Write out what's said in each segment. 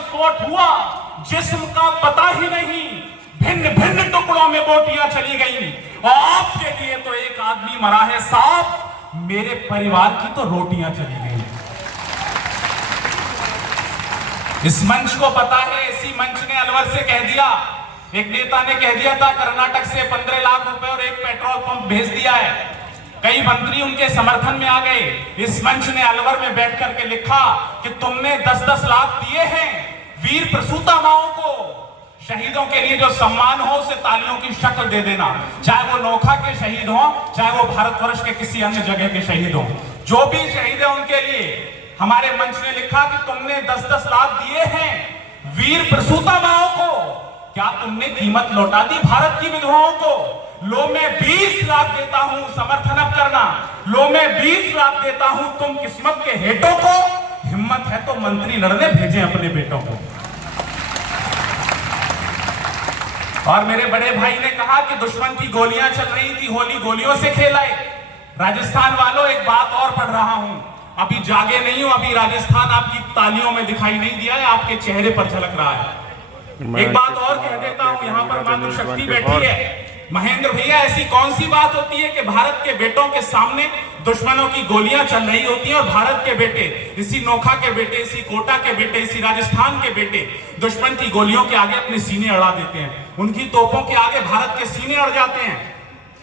विस्फोट हुआ, जिस्म का पता ही नहीं, भिन्न भिन्न टुकड़ों में बोटियां चली गई। और आपके लिए तो एक आदमी मरा है साहब, मेरे परिवार की तो रोटियां चली गई। इस मंच को पता है, इसी मंच ने अलवर से कह दिया, एक नेता ने कह दिया था कर्नाटक से 15 लाख रुपए और एक पेट्रोल पंप भेज दिया है। कई मंत्री उनके समर्थन में आ गए। इस मंच ने अलवर में बैठ करके लिखा कि तुमने 10-10 लाख दिए हैं वीर प्रसूता माओं को, शहीदों के लिए जो सम्मान हो उसे तालियों की शक्ल दे देना, चाहे वो नोखा के शहीद हो, चाहे वो भारतवर्ष के किसी अन्य जगह के शहीद हो, जो भी शहीद है उनके लिए हमारे मंच ने लिखा कि तुमने 10-10 लाख दिए हैं वीर प्रसूता माओं को, क्या तुमने कीमत लौटा दी भारत की विधवाओं को? लो मैं 20 लाख देता हूं, समर्थन अब करना, लो मैं 20 लाख देता हूं तुम किस्मत के हेटों को, हिम्मत है तो मंत्री लड़ने भेजें अपने बेटों को। और मेरे बड़े भाई ने कहा कि दुश्मन की गोलियां चल रही थी, होली गोलियों से खेलाए। राजस्थान वालों, एक बात और पढ़ रहा हूं, अभी जागे नहीं हो, अभी राजस्थान आपकी तालियों में दिखाई नहीं दिया है, आपके चेहरे पर झलक रहा है। एक बात और कह देता हूं, यहां पर मातृशक्ति बैठी है, महेंद्र भैया, ऐसी कौन सी बात होती है कि भारत के बेटों के सामने दुश्मनों की गोलियां चल रही होती हैं और भारत के बेटे, इसी नोखा के बेटे, इसी कोटा के बेटे, इसी राजस्थान के बेटे दुश्मन की गोलियों के आगे अपने सीने अड़ा देते हैं, उनकी तोपों के आगे भारत के सीने अड़ जाते हैं।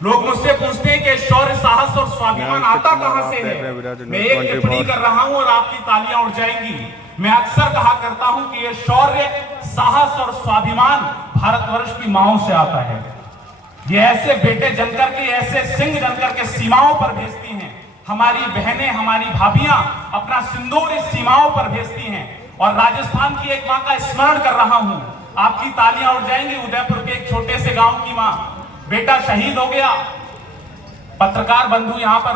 लोग मुझसे पूछते हैं कि शौर्य, साहस और स्वाभिमान आता कहां से है? मैं एक टिप्पणी कर रहा हूं और आपकी तालियां उठ जाएंगी। मैं अक्सर कहा करता हूं कि यह शौर्य, साहस और स्वाभिमान भारतवर्ष की माओं से आता है। ये ऐसे बेटे जनकर के, ऐसे सिंह जनकर के सीमाओं पर भेजती हैं, हमारी बहनें, हमारी भाभियां अपना सिंदूर इस सीमाओं पर भेजती हैं। और राजस्थान की एक मां का स्मरण कर रहा हूं, आपकी तालियां उठ जाएंगी। उदयपुर के एक छोटे से गांव की मां, बेटा शहीद हो गया, पत्रकार बंधु यहां पर